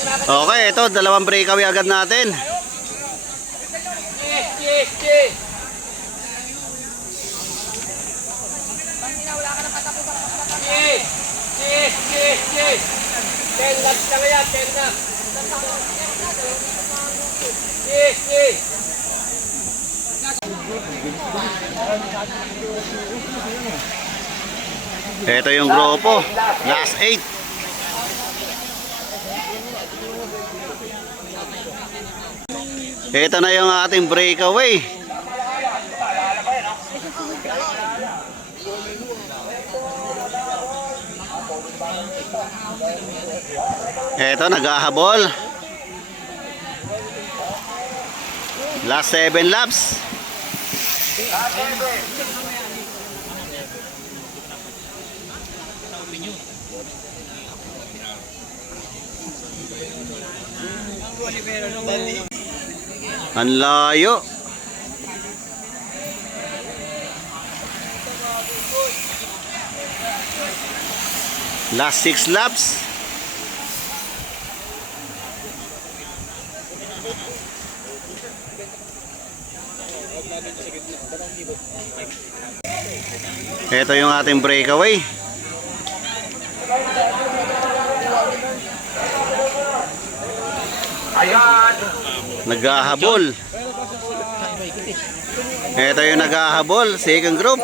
Okay, ito, dalawang breakaway agad natin. Ito yung grupo, last 8. Ito na yung ating breakaway. Ito, naghahabol. Last 7 laps. Ang layo. Last 6 laps. Ito yung ating breakaway. Naghahabol. Ito yung naghahabol, second group.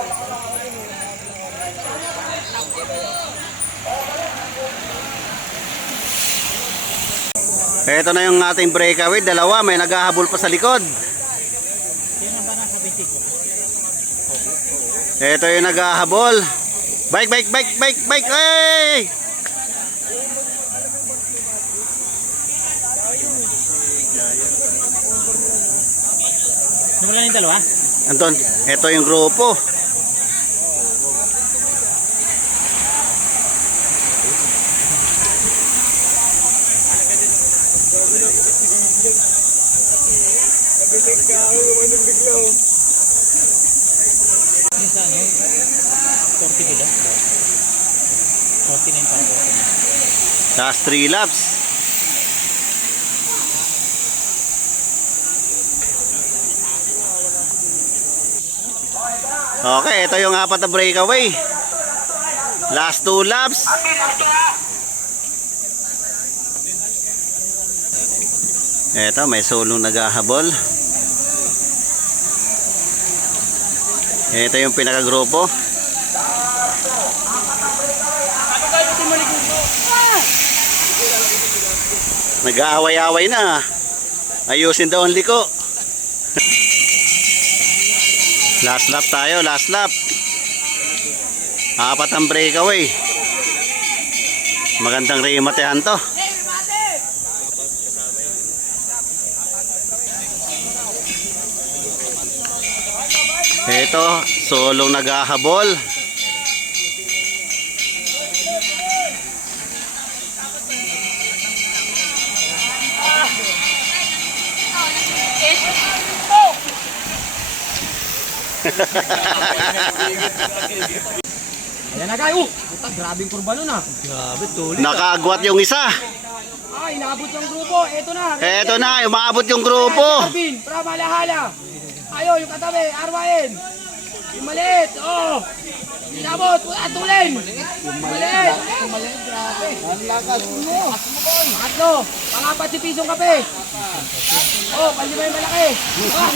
Ito na yung ating breakaway, dalawa, may naghahabol pa sa likod. Ito yung naghahabol. Bike. Hey! Wala na yung dalawa? Anton, ito yung grupo. Last 3 laps. Okay, ito yung apat na breakaway. Last 2 laps. Ito, may sulong naghahabol. Ito yung pinakagrupo. Nag-aaway-aaway na. Ayusin daw ang liko. Last lap tayo, last lap. Apat ang breakaway. Magandang rematehan to. Ito, solong naghahabol. Ayan na kayo. Puta, grabing kurba nun ah. Grabe, tuloy. Nakaagwat yung isa. Ay, inaabot yung grupo. Ito na. Ito na, umaabot yung grupo. Arvin, para malahala. Ayo, yung katabi, Arwain. Yung maliit, oh. Inabot, atulin. Yung maliit. Yung maliit, grabe. Ang lakas mo. Pangatlo, pangapat si pisong kape. Oh, palima yung malaki. Oh,